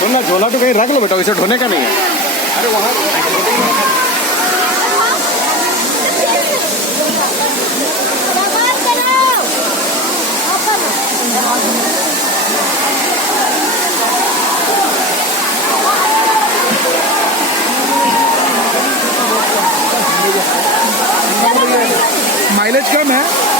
झोला झोला तो कहीं रख लो बेटा, वैसे ढोने का नहीं है। अरे वहाँ माइलेज कम है।